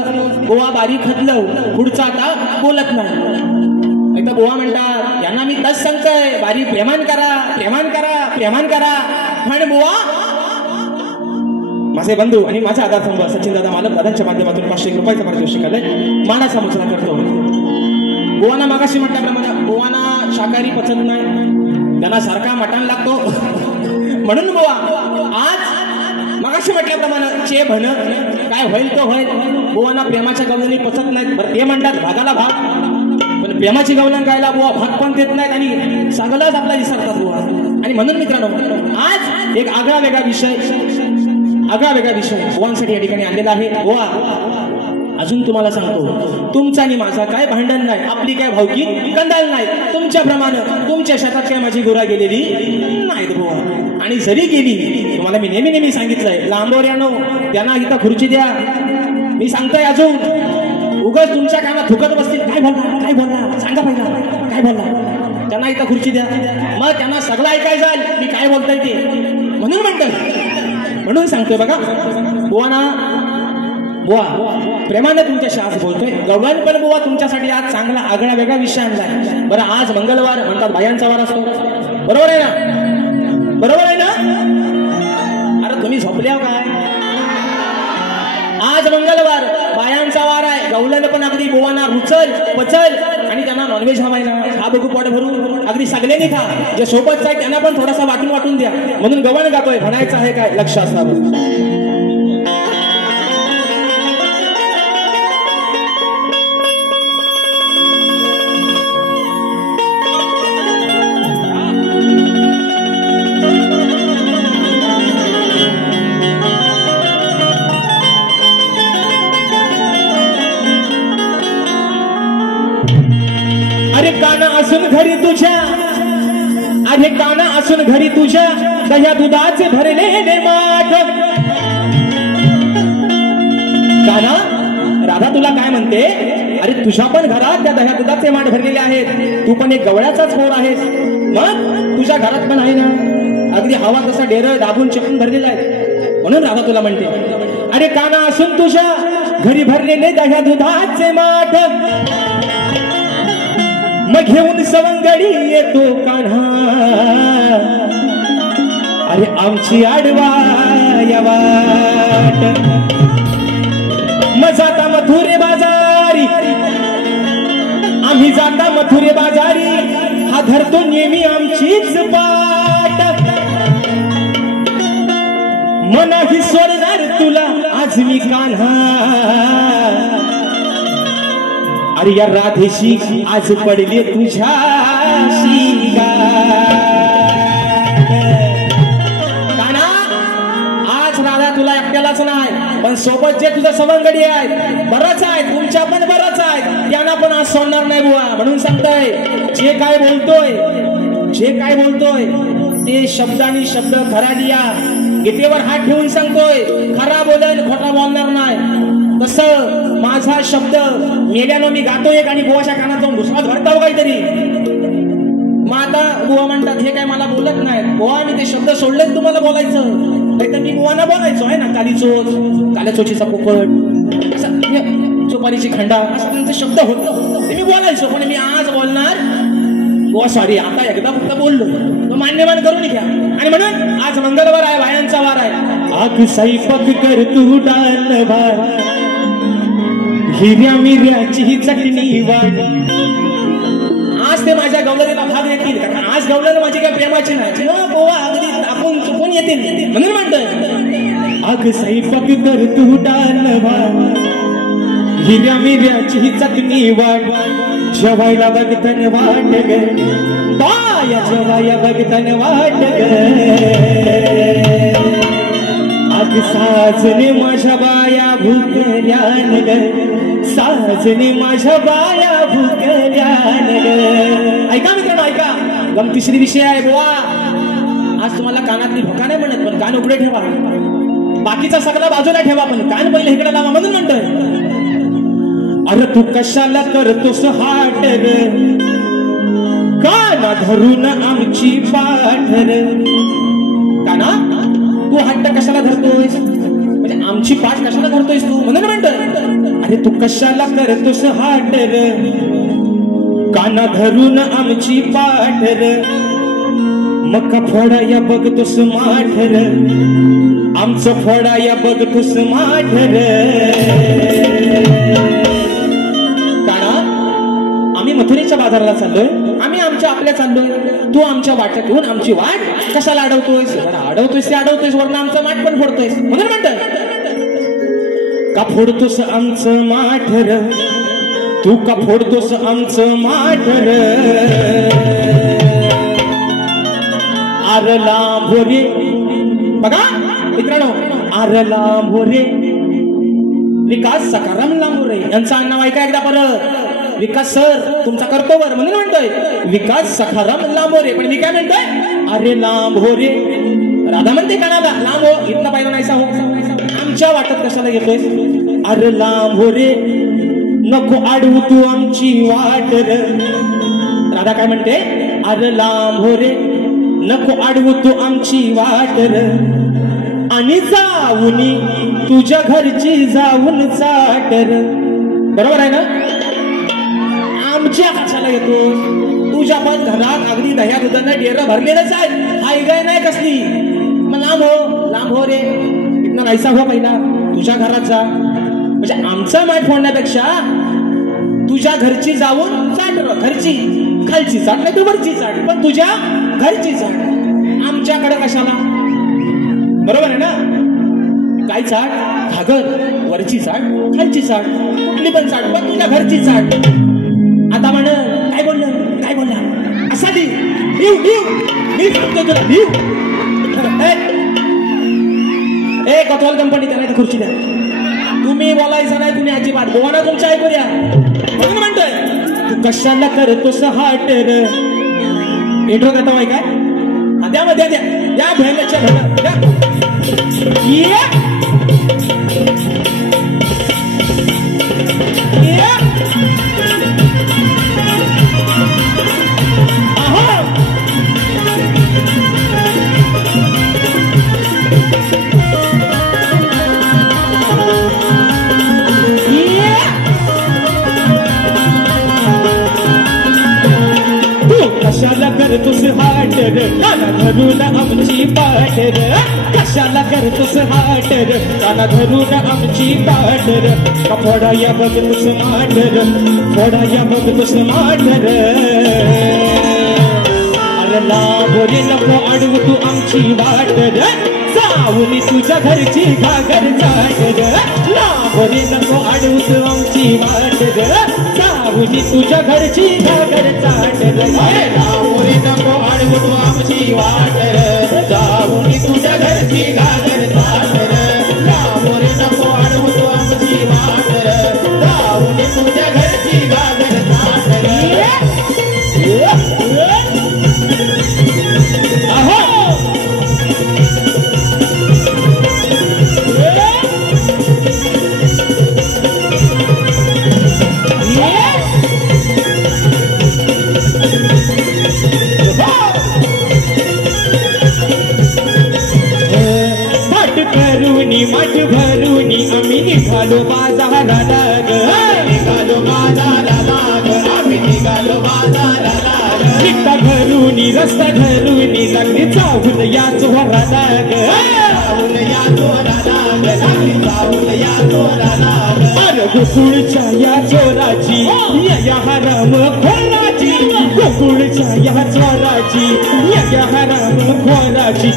गोवा बारीक खतलं पुढचा आता बोलत नाही एकदा गोवा म्हणतात यांना मी तस सांगतोय बारी प्रेमान करा प्रेमान करा प्रेमान करा पण बुवा माझे बंधू आणि माझा आधार स्तंभ सचिन दादा मालक दादांच्या माध्यमातून 500 रुपयाचा पारितोषिक आलंय मानाचा मुचरा करतो गोवाना मागाशी म्हटल्याप्रमाणे गोवाना शाकाहारी पचत नाही त्यांना सारखा मटण लागतो म्हणून गोवा आज मागाशी म्हटल्याप्रमाणे चे भन काय होईल तो होईल गोवाना प्रेमाच्या गवलनी पचत नाहीत बरं ते म्हणतात भागाला भाग पण प्रेमाची गवलन गायला बुवा भाग पण देत नाहीत आणि सगळंच आपला विसरतात बुवा आणि म्हणून मित्रांनो आज एक आगळा वेगळा विषय बुवांसाठी या ठिकाणी आणलेला आहे बुवा अजून तुम्हाला सांगतो तुमचा आणि माझा काय भांडण नाही आपली काय भावकी कंदाल नाही तुमच्याप्रमाणे तुमच्या शेतात काय माझी गुरा गेलेली नाहीत बुवा आणि जरी गेली तुम्हाला मी नेहमी सांगितलंय लांबोऱ्यानो त्यांना इथं खुर्ची द्या मी सांगतोय अजून उगाच तुमच्या कानात थुकत बसतील काय बोलला सांगा पहिला काय बोलला त्यांना इथं खुर्ची द्या मग त्यांना सगळं ऐकायचं जाईल मी काय बोलताय ते म्हणून सांगतोय बघा बुवा प्रेमाने तुमच्याशी आज बोलतोय गवळण पण बुवा तुमच्यासाठी आज चांगला आगळा वेगळा विषय आणलाय बरं आज मंगळवार म्हणतात बायांचा वार असतो बरोबर आहे ना अरे तुम्ही झोपल्या काय आज मंगळवार बायांचा वार आहे गवळण पण अगदी बुवांना रुचल पचल आणि त्यांना नॉनव्हेज हवाय ना हा बघू पोट भरून अगदी सगळ्यांनी खा जे सोबतच आहे त्यांना पण थोडासा वाटून द्या म्हणून गवळण गातोय म्हणायचं आहे काय लक्ष असावं अरे काना असून घरी तुझ्या दह्या दुधाचे भरलेले माठ काना राधा तुला काय म्हणते अरे तुझ्या पण घरात त्या दह्या दुधाचे माठ भरलेले आहेत तू पण एक गवळ्याचाच पोर आहेस मग तुझ्या घरात पण आहे ना अगदी हवा तसा डेर दाबून चिकून भरलेला आहे म्हणून राधा तुला म्हणते अरे काना असून तुझ्या घरी भरलेले दह्या दुधाचे माठ मग घेऊन सवंगडी येतो कान्हा अरे आमची आडवा वाट मग जाता मथुरे बाजारी आम्ही जाता मथुरे बाजारी हा धरतो नेहमी आमचीच पाट मनाही सोडणार तुला आज मी कान्हा अरे या राधेशी आज पडली तुझ्याशी कान्हा आज राधा तुला एकट्यालाच नाही पण सोबत जे तुझं सवंगडी आहे बरंच आहे तुमच्या पण बरंच आहे त्यांना पण आज सोडणार नाही बुवा म्हणून सांगताय जे काय बोलतोय ते शब्दानी शब्द खरा लिया गीतेवर हात ठेवून सांगतोय खरा बोलेल खोटा बोलणार नाही तसं माझा शब्द मेल्यानं मी गातोय आणि बुवाच्या कानात जाऊन दुसरा घडताव काहीतरी मग आता बुवा म्हणतात हे काय मला बोलत नाहीत बुवा मी ते शब्द सोडलेच तुम्हाला बोलायचं नाही तर मी बुवाना बोलायचो आहे ना काल्याचोचीचा पोपट असं चोपारीची खंडा असं त्यांचे शब्द होतं ते मी बोलायचो पण मी आज बोलणार बुवा सॉरी आता एकदा फक्त बोललो तो मान्यमान करून घ्या आणि म्हणून आज मंगळवार आहे बायांचा वार आहे आग स्वयंपाक कर तू डाल भार हिरव्या मिरची चटणी वाढ आज ते माझ्या गवलनीला भाग येतील कारण आज गवलन माझी काही प्रेमाची नाही बोवा अगदी आपण चुकून येतील म्हणून म्हणतोय आग स्वयंपाक कर तू डाल भार हिरव्या मिरची चटणी वाढ जेवायला बघतन वाट ग बाया जेवाया बघतन वाट ग आज साजने माझ्या बाया भुकल्यान ग साजने माझ्या बाया भुकल्यान ग ऐका मित्रांनो ऐका गमतीश्री विषय आहे बुवा आज तुम्हाला कानातली भुका नाही म्हणत पण कान उघडे ठेवा बाकीचा सगळा बाजूला ठेवा पण कान पहिले इकडे लावा म्हणून म्हणतोय अरे तू कशाला करतोस हाट ग काना धरून आमची पाठ काना तू हट्ट कशाला धरतोयस म्हणजे आमची पाठ कशाला धरतोयस तू म्हणून म्हणतोय अरे तू कशाला करतोस हाट ग काना धरून आमची पाठ मग फोडाया बघतोस माठ आमचं फोडाया बघतोस माठ मथुरेच्या बाजाराला चाललोय आम्ही आपल्या चाललोय तू आमच्या वाट्यात घेऊन आमची वाट कशाला अडवतोयस अडवतोयस वरनं आमचं माठ पण फोडतोयस म्हणून म्हणत का फोडतोस आमचं माठ तू का फोडतोस आमचं माठ आरला भोरे बघा मित्रांनो आरला भोरे विकास सकाराम लांबोरे यांचं नाव ऐका एकदा परत विकास सर तुमचा करतो वर म्हणून म्हणतोय विकास सखाराम लांबोरे पण मी काय म्हणतोय अरे लांबोरे राधा म्हणते कानाला लांब हो इथला पाहिजे नाहीसा हो आमच्या वाटत कशाला येतोय अरे लांबोरे नको आडवू तू आमची वाट राधा काय म्हणते अरे लांबोरे नको आडवू तू आमची वाट आणि जाऊनी तुझ्या घरची जाऊन चाट बरोबर आहे ना आमच्या कशाला येतो तुझ्या पण घरात अगदी दह्या दुधांना डेरा भरलेलंच आहे हाय गाय नाही कसली मग लांब हो रे इथनं नाहीसा हो पहिला तुझ्या घरात जा म्हणजे आमचा माठ फोडण्यापेक्षा तुझ्या घरची जाऊन चाट घरची खालची चाट नाही तू वरची चाट पण तुझ्या घरची चाट आमच्याकडे कशाला बरोबर आहे ना काय चाट घागर वरची चाट खालची चाट कुठली पण चाट पण तुझ्या घरची चाट आता म्हण काय बोलला असा मी सांगतो तुला ए कथोल कंपनी त्याला खुर्ची द्या तुम्ही बोलायचं नाही तुम्ही अजिबात बोला तुमच्या ऐकू द्या म्हणून म्हणतोय तू कशाला करतोस हाट इंट्रो करता माहिती काय त्यामध्ये द्या भैयाच्या कशाला करतोस हाटर काना धरून आमची पाटर कशाला करतोस हाटर काना धरून आमची पाटर फोडा या बघतोस माटर फोडा या बघतोस माटर अरे लांबोरे नको अडवू तू आमची वाटर जाऊन तुझ्या घरची घागर चाटर लांबोरे नको अडवू तू आमची वाटर जाऊन तुझ्या घरची घागर चाटर लांबोरे नको अडवू तू आमची वाटर जाऊन तुझ्या घरची घागर चाटर लांबोरे नको अडवू तू आमची वाटर जाऊन तुझ्या घरची घागर चाटर मठ भरूनी आम्ही निघालो बाजाराला निघालो बाजाराला आम्ही निघालो बाजाराला निघता घरूनी रस्ता घरूनी लागली चावून या चोराला चावून या चोराला लागली चावून या चोराला अरे गोकुळच्या या चोराची या हराम खोराची गोकुळच्या या चोराची या हराम खोराची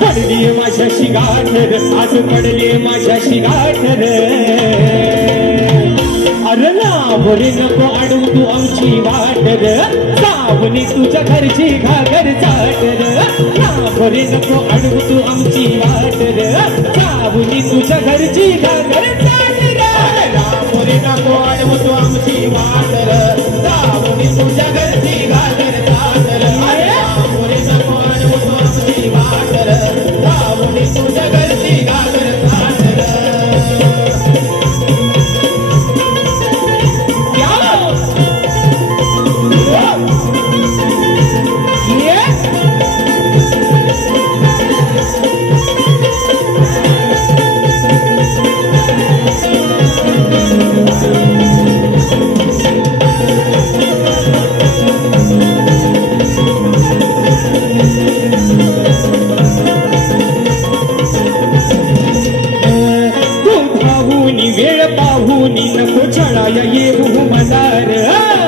पडली माझ्याशी गाठर आज पडली माझ्याशी गाठर अरे लांबोरे नको अडवू तू आमची वाटर जाऊन तुझ्या घरची घागर चाटर लांबोरे नको अडवू तू आमची वाटर जाऊन तुझ्या घरची घागर चाटर लांबोरे नको अडवू तू आमची वाटर जाऊन तुझ्या घरची घागर चाटर लांबोरे नको अडवू तू आमची वाटर जाऊन तुझ्या घरची घागर चाटर वेळ पाहूनी नको चढाया येऊ मलार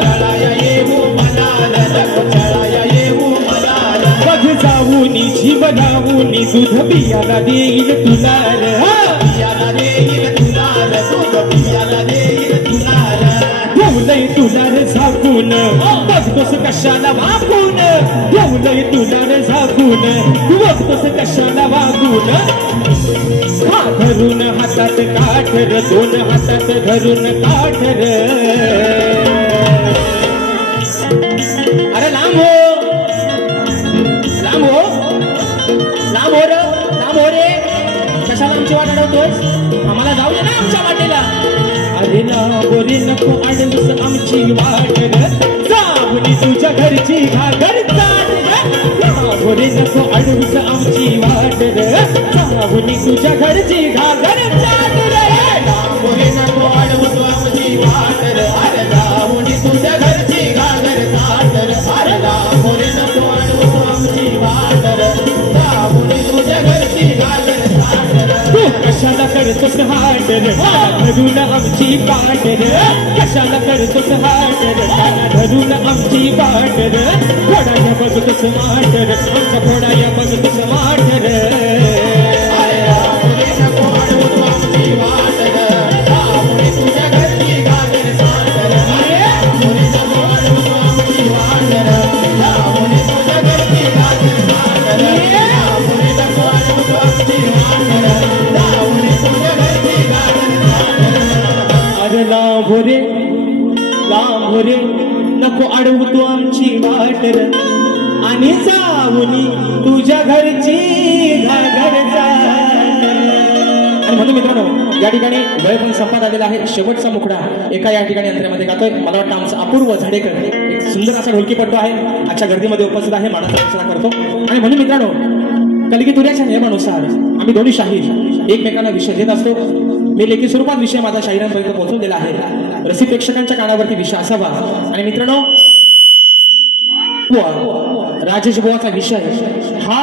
चढाया येऊ मलार नको चढाया येऊ मलार बघ जाऊनी जीव लावूनी दूध पियाला देईल तुलार पियाला देईल तुलार दूध पियाला देईल तुलार ठेवलंय तुलार झाकून बघतोस कशाला वागून ठेवलंय तुलार झाकून बघतोस कशाला वागून हा धरून हातात काठर दोन हातात धरून काठर अरे लांब हो लांब हो लांब हो लांब हो रे कशाला आमची वाट अडवतोय आम्हाला जाऊ दे ना आमच्या वाटेला अरे लांबो रे नको अडवूस आमची वाटर जाऊन तुझ्या घरची घागर चाटर लांबो रे नको अडवूस आमची वाटर जाऊन तुझ्या घरची घागर चाटर लांबोरे नको अडवू तू आमची वाटर अरे जाऊन तुझ्या घरची घागर चाटर अरे लांबोरे नको अडवू तू आमची वाटर जाऊन तुझ्या घरची घागर चाटर तू कशाला करतोस हाटर धरून आमची पाटर कशाला करतोस हाटर धरून आमची पाटर फोडाया बघतोस माटर आमचा फोडाया बघतोस माटर अरे लांबोरे नको अडवू तू आमची वाटर जाऊन तुझ्या घरची घागर चाटर अरे लांबोरे नको अडवू तू आमची वाटर जाऊन तुझ्या घरची घागर चाटर लांबोरे नको अडवू तू आमची वाटर जाऊन तुझ्या घरची घागर चाटर अरे लांबोरे नको अडवू तू आमची वाटर आणि जाऊनी तुझ्या घरची घागर चाटर आणि म्हणून मित्रांनो या ठिकाणी वेळ पण संपत आलेला आहे शेवटचा मुखडा एका या ठिकाणी अंतरामध्ये गातोय मला वाटतं आमचा अपूर्व झाडेकर एक सुंदर असा ढोलकीपट्टू आहे आजच्या गर्दीमध्ये उपस्थित आहे मानाचा रचना करतो आणि म्हणून मित्रांनो कलगीतुऱ्याच्या नियमानुसार आम्ही दोन्ही शाहीर एकमेकांना विषय देत असतो मी लेखी स्वरूपात विषय माझा शाहिरांपर्यंत पोहोचून दिला आहे रसिक प्रेक्षकांच्या कानावरती विषय असावा आणि मित्रांनो राजेश बुवाचा विषय हा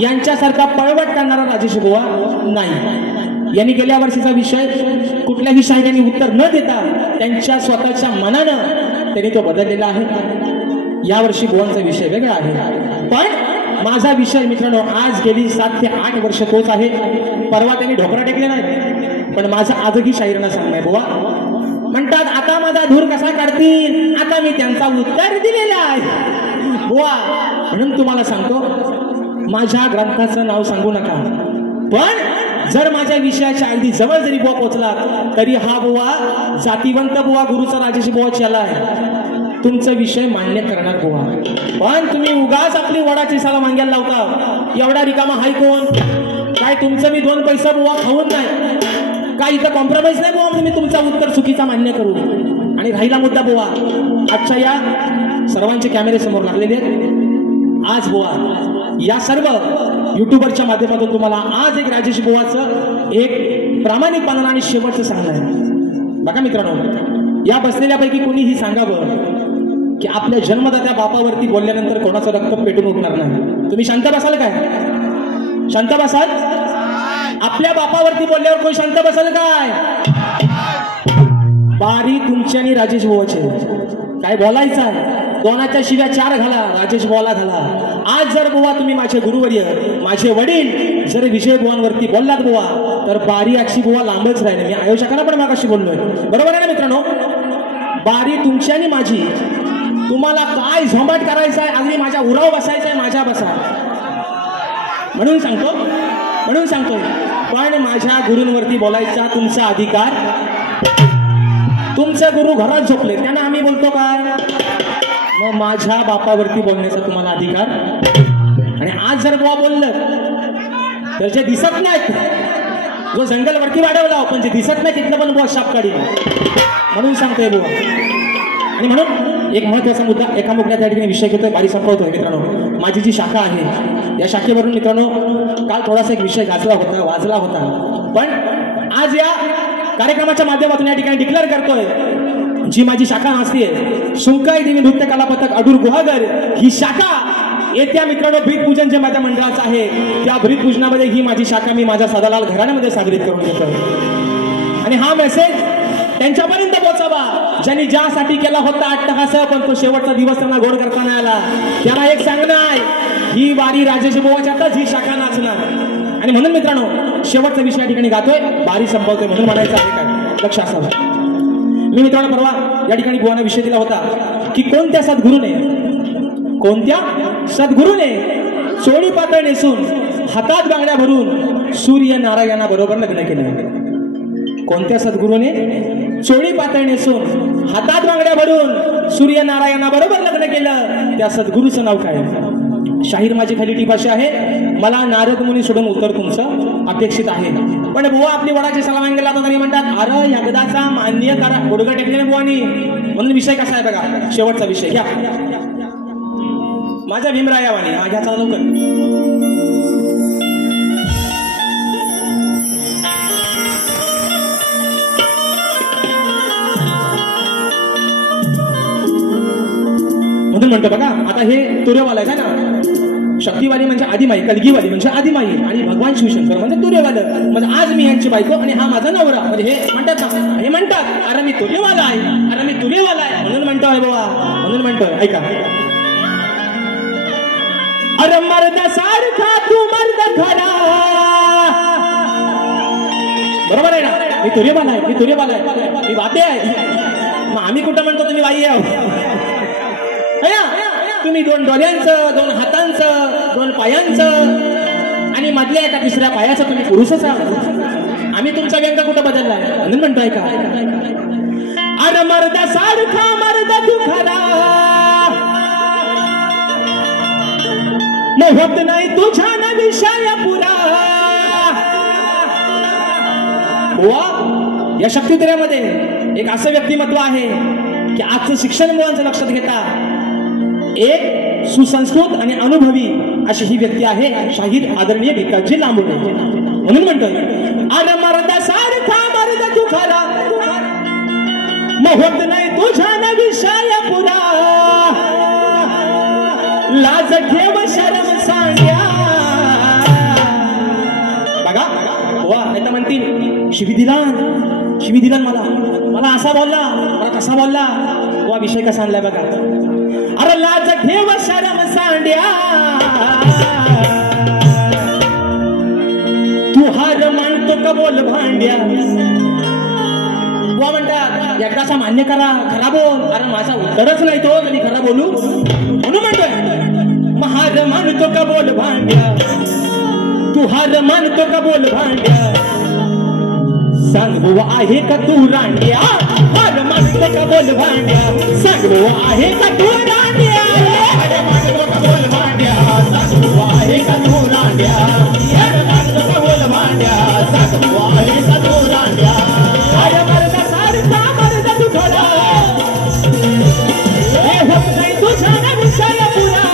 यांच्यासारखा पळवट करणारा राजेश बुवा नाही. यांनी गेल्या वर्षीचा विषय कुठल्याही शाहिरांनी उत्तर न देता त्यांच्या स्वतःच्या मनानं त्यांनी तो बदललेला आहे. यावर्षी बुवांचा विषय वेगळा आहे. पण माझा विषय मित्रांनो आज गेली 7 ते 8 वर्ष तोच आहे. परवा त्यांनी ढोकरा टेकले नाही, पण माझा आजही शाहिरांना सांगणार बुवा म्हणतात आता माझा धूर कसा काढतील, आता मी त्यांचा उत्तर दिलेला आहे बुवा. म्हणून तुम्हाला सांगतो माझ्या ग्रंथाचं नाव सांगू नका, पण जर माझ्या विषयाच्या अगदी जवळ जरी बुवा पोचला तरी हा बुवा जातीवंत बुवा गुरुचा राजेश बुवा चला आहे. तुमचा विषय मान्य करणार बुवा. पण तुम्ही उगाच आपली वडाची साला मांग्याला लावता. एवढा रिकामा हाय कोण काय? तुमचं मी 2 पैसा बुवा खाऊन नाही काय, इथं कॉम्प्रोमाइज नाही बुवा. मी तुमचा उत्तर चुकीचा मान्य करू. आणि राहिला मुद्दा बुवा आजच्या या सर्वांचे कॅमेरे समोर लागलेले आहेत. आज बुवा या सर्व युट्यूबरच्या माध्यमातून तुम्हाला आज एक राजेश बुवाचं एक प्रामाणिकपणानं आणि शेवटचं सांगणं आहे. बघा मित्रांनो, या बसलेल्यापैकी कोणीही सांगावं की आपल्या जन्मदात्या बापावरती बोलल्यानंतर कोणाचं रक्त पेटून उठणार नाही. तुम्ही शांत बसाल काय? शांत बसाल? आपल्या बापावरती बोलल्यावर कोण शांत बसाल काय? बारी तुमची आणि राजेश बुवाची. काय बोलायचं आहे? 2च्या शिव्या 4 घाला, राजेश बुवाला घाला. आज जर बुवा तुम्ही माझे गुरुवर्य माझे वडील जर विजय बुवांवरती बोललात बुवा तर बारी अक्षी बुवा लांबच राहिले. मी आयोजकांना पण मागाशी बोललोय, बरोबर आहे ना मित्रांनो? बारी तुमची आणि माझी. तुम्हाला काय झोंबाट करायचं आहे, अगदी माझ्या उराव बसायचं आहे, माझ्या बसा. म्हणून सांगतोय पण माझ्या गुरूंवरती बोलायचा तुमचा अधिकार. तुमचे गुरु घरात झोपले त्यांना आम्ही बोलतो काय? मग माझ्या बापावरती बोलण्याचा तुम्हाला अधिकार. आणि आज जर बुवा बोललं तर जे दिसत नाहीत, जो जंगलवरती वाढवला पण जे दिसत नाही तिथलं पण बुवा शाप काढी. म्हणून सांगतोय बुवा. आणि म्हणून एक महत्वाचा मुद्दा एका मुद्द्यात त्या ठिकाणी विषय घेतोय, बारी संपवतोय मित्रांनो. माझी जी शाखा आहे या शाखेवरून मित्रांनो काल थोडासा एक विषय वाजला होता. पण आज या कार्यक्रमाच्या माध्यमातून या ठिकाणी डिक्लेअर करतोय जी माझी शाखा असते सुंकाई देवी नृत्य कला पथक अडूर गुहागर ही शाखा येत्या मित्रांनो भीत पूजन जे माझ्या मंडळाचं आहे त्या भीत पूजनामध्ये ही माझी शाखा मी माझ्या सदालाल घराण्यामध्ये साजरीत करून घेतोय. आणि हा मेसेज त्यांच्यापर्यंत पोहोचावा ज्यांनी ज्यासाठी केला होता अट्टहास, पण तो शेवटचा दिवस त्यांना गोड करता नाही आला. त्याला एक सांगणं आहे, ही वारी राजेश बुवाच्यातच ही शाखा नाचणार. आणि म्हणून मित्रांनो शेवटचा विषय या ठिकाणी गातोय, बारी संपवतोय म्हणून म्हणायचं आहे काय? लक्ष असावं. मी मित्रांनो परवा या ठिकाणी बुवांना विषय दिला होता की कोणत्या सद्गुरूने चोळी पातळ नेसून हातात बांगड्या भरून सूर्य नारायणा बरोबर लग्न केलं. कोणत्या सद्गुरूने चोळी पातळ नेसून हातात बांगड्या भरून सूर्य नारायणा बरोबर लग्न केलं? त्या सद्गुरूचं नाव काय? शाहीर माझी खाली टिपाशी आहे, मला नारद मुनी सोडून उत्तर तुमचं अपेक्षित आहे. पण बुवा आपली वडाची सलाम गेला तर म्हणतात अरे एकदाचा मान्य करा, गुडघा टेकले बुवानी. म्हणून विषय कसा आहे बघा, शेवटचा विषय घ्या. माझ्या भीमरायावानी हा घ्या चला लवकर. म्हणून म्हणतो बघा आता हे तुर्यवाला आहे ना, शक्तीवाली म्हणजे आदिमाई, कलगीवाली म्हणजे आदिमाई आणि भगवान शिवशंकर म्हणजे तुर्यवालं. म्हणजे आज मी यांची बायको आणि हा माझा नवरा. म्हणजे हे म्हणतात ना, हे म्हणतात अरे मी तुर्यवाला आहे, अरे मी तुर्यवाला आहे म्हणून म्हणतोय बाबा, म्हणून म्हणतोय. ऐका, अरे मर्द सारखा तू मर्द खरा. बरोबर आहे ना? मी तुर्यवाला आहे, मी तुर्यवाला आहे, मी वाते आहे. मग आम्ही कुठं म्हणतो तुम्ही बाई आहे? तुम्ही 2 डोळ्यांचं, 2 हातांचं, 2 पायांचं आणि मधल्या एका 3ऱ्या पायाचं तुम्ही पुरुषच आहात. आम्ही तुमचा व्यंग कुठं बदललाय म्हणून म्हणतोय का? अरे मर्द सारखा मर्द तू खरा, मोहत नाही तुझ्या न विषय पुरा. या शक्तित्रयामध्ये एक असं व्यक्तिमत्व आहे की आजचं शिक्षण मुलांचं लक्षात घेता एक सुसंस्कृत आणि अनुभवी अशी ही व्यक्ती आहे, शाहीर आदरणीय भिकाजी लांबोडे. म्हणून म्हणतोय अरे मर्द सारखा मर्द तू खरा, मोहत नाही तुझ्या न विषय पुरा. लाज ठेव शरम सांड्या बघा वा नाही तर म्हणतील शिवी दिला मला असा बोलला मला कसा बोलला वा विषय कसा आणलाय बघा अरे लाज ठेव शरम सांड्या तू हार मानतो का बोल भांड्या वा म्हणतात एकदाचा मान्य करा खरा बोल अरे माझा उत्तरच नाही तो कधी खरा बोलू म्हणून म्हणतोय हार मानतो का बोल भांड्या तू हार मानतो का बोल भांड्या सांग बुवा आहे का तू रांड्या हार मानतो का बोल भांड्या सांग बुवा आहे का तू रांड्या हार मानतो का बोल भांड्या सांग बुवा आहे का तू रांड्या हार मानतो का बोल भांड्या सांग बुवा आहे का तू रांड्या अरे मरदा सारखा मरदा तू थोडा हे होत नाही तुझा ना विषय पुरा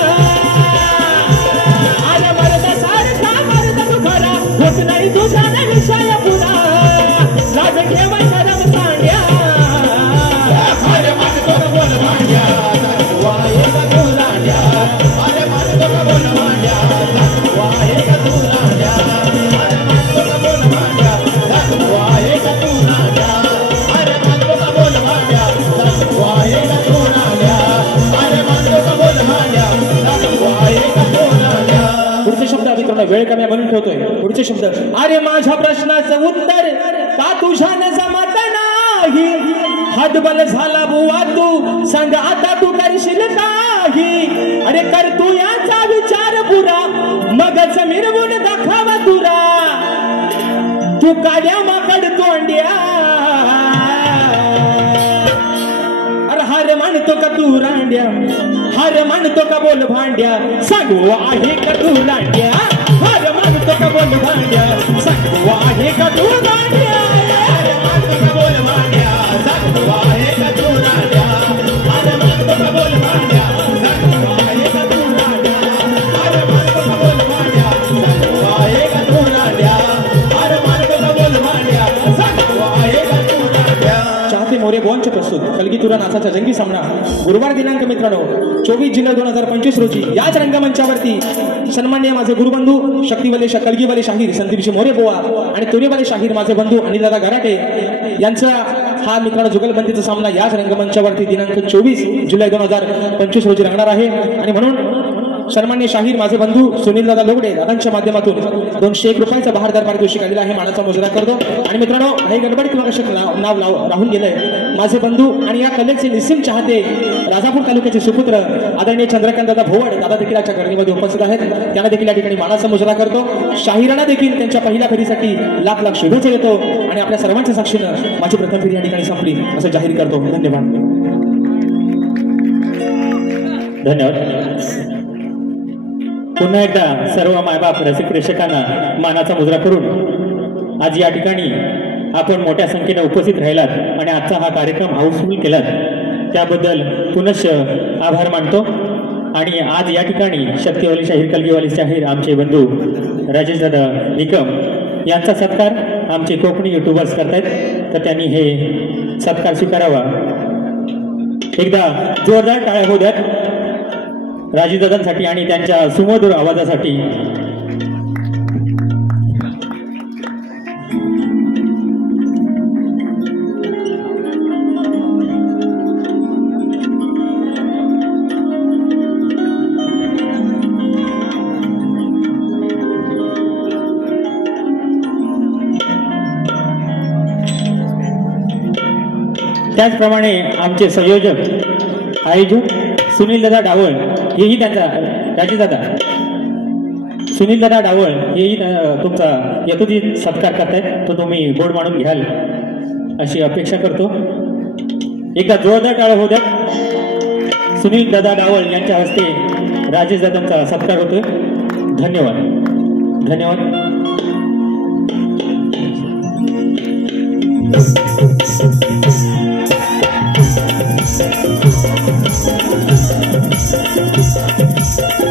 अरे मरदा सारखा मरदा तू थोडा होत नाही तुझा ना विषय पुरा लाज ठेव शरम सांड्या हार मानतो का बोल भांड्या सांग बुवा आहे का तू रांड्या हार मानतो का बोल भांड्या सांग बुवा आहे का तू रांड्या हार मानतो का बोल भांड्या सांग बुवा आहे का तू रांड्या हार मानतो का बोल भांड्या सांग बुवा आहे का तू रांड्या हार मानतो का बोल भांड्या सांग बुवा आहे का तू रांड्या पुढचे शब्द मित्रांनो वेळ कमी आहे म्हणून ठेवतोय पुढचे शब्द अरे माझ्या प्रश्नाचं उत्तर का तुझ्यानं जमत नाही हातबल झाला बुवा तू सांग आता तू करशील काही अरे कर तू याचा विचार पुरा मगच मिरवून दाखवा तुरा तू काड्या माकड तोंड्या अरे हार मानतो का तू रांड्या हार मानतो का बोल भांड्या सांगू आहे का तू लांड्या हार मानतो का बोल भांड्या सांगू आहे का तू लांड्या हार मानतो का बोल भांड्या सांग बुवा आहे का तू रांड्या हार मानतो का बोल भांड्या सांग बुवा आहे का तू रांड्या हार मानतो का बोल भांड्या सांग बुवा आहे का तू रांड्या हार मानतो का बोल भांड्या सांग बुवा आहे का तू रांड्या चाहते मोरे बोनचे प्रस्तुत कलगीतुरा नाचाचा जंगी सामना गुरुवार दिनांक मित्रांनो 24 जुलै 2025 रोजी याच रंगमंचावरती सन्माननीय माझे गुरुबंधू शक्तीवाले कलगीवाले शाहीर संदीपजी मोरे बोवा आणि तुरेवाले शाहीर माझे बंधू अनिलदादा गराटे यांचा हा मित्रांनो जुगलबंदीचा सामना याच रंगमंचावरती दिनांक 24 जुलै 2025 रोजी रंगणार आहे आणि म्हणून सन्माननीय शाहीर माझे बंधू सुनीलदादा लोगडे दादांच्या माध्यमातून 201 रुपयाचा बहारदार पारितोषिक आलेला आहे मानाचा मुजरा करतो आणि मित्रांनो काही गडबड किंवा कशा नाव राहून गेलंय माझे बंधू आणि या कलेचे निस्सीम चाहते राजापूर तालुक्याचे सुपुत्र आदरणीय चंद्रकांत दादा भोवड दादा देखील याच्या गर्दीमध्ये उपस्थित आहेत त्यांना देखील या ठिकाणी मानाचा मुजरा करतो शाहिरांना देखील त्यांच्या पहिल्या फेरीसाठी लाख लाख शुभेच्छा देतो आणि आपल्या सर्वांच्या साक्षीनं माझी प्रथम फेरी या ठिकाणी संपली असं जाहीर करतो धन्यवाद पुन्हा एकदा सर्व मायबाप रसिक प्रेक्षकांना मानाचा मुजरा करून आज या ठिकाणी आपण मोठ्या संख्येने उपस्थित राहिलात आणि आजचा हा कार्यक्रम हाऊसफुल केलात त्याबद्दल पुनश्च आभार मानतो आणि आज या ठिकाणी शक्तीवाली शाहीर कलगीवाली शाहीर आमचे बंधू राजेश दादा निकम यांचा सत्कार आमचे कोकणी युट्यूबर्स करतायत तर त्यांनी हे सत्कार स्वीकारावा एकदा जोरदार टाळ्या होऊ द्यात राजीदादांसाठी आणि त्यांच्या सुमधुर आवाजासाठी त्याचप्रमाणे आमचे संयोजक आयोजक सुनीलदादा डावळ हेही त्यांचा राजेदादा सुनीलदादा डावळ हेही तुमचा यथोचित सत्कार करतायत तो तुम्ही बोर्ड मांडून घ्याल अशी अपेक्षा करतो एकदा जोरदार टाळ्या होऊ द्या सुनीलदादा डावळ यांच्या हस्ते राजेशदादांचा सत्कार होतोय धन्यवाद धन्यवाद Thank you.